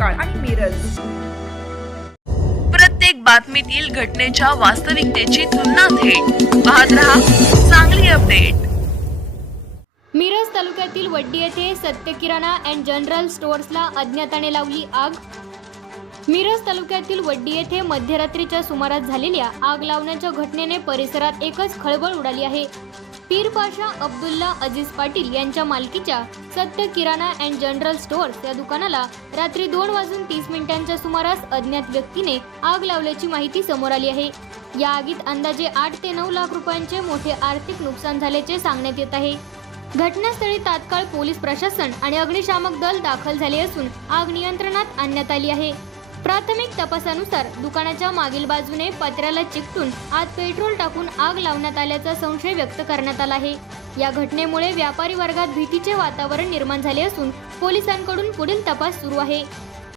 महांकाळ आणि मिरज प्रत्येक बातमीतील घटनेच्या वास्तविकतेची तुलना थेट. पाहत रहा चांगली अपडेट. मिरज तालुक्यातील वड्डी येथे सत्य किराणा अँड जनरल स्टोअर्सला अज्ञाताने लावली आग. मिरज तालुक्यातील वड्डी येथे मध्यरात्रीच्या सुमारास झालेल्या आग लावण्याच्या घटनेने परिसरात एकच खळबळ उडाली आहे. पीरपाशा अब्दुल्ला अजीज पाटील यांच्या मालकीच्या सत्य किराणा अँड जनरल स्टोअर्स या दुकानाला रात्री दोन वाजून तीस मिनिटांच्या सुमारास अज्ञात व्यक्तीने आग लावल्याची माहिती समोर आली आहे. या आगीत अंदाजे आठ ते नऊ लाख रुपयांचे मोठे आर्थिक नुकसान झाल्याचे सांगण्यात येत आहे. घटनास्थळी तात्काळ पोलीस प्रशासन आणि अग्निशामक दल दाखल झाले असून आग नियंत्रणात आणण्यात आली आहे. प्राथमिक तपासानुसार दुकानाच्या मागील बाजूने पत्र्याला चिकटून आत पेट्रोल टाकून आग लावण्यात आल्याचा संशय व्यक्त करण्यात आला आहे. या घटनेमुळे व्यापारी वर्गात भीतीचे वातावरण निर्माण झाले असून पोलिसांकडून पुढील तपास सुरू आहे.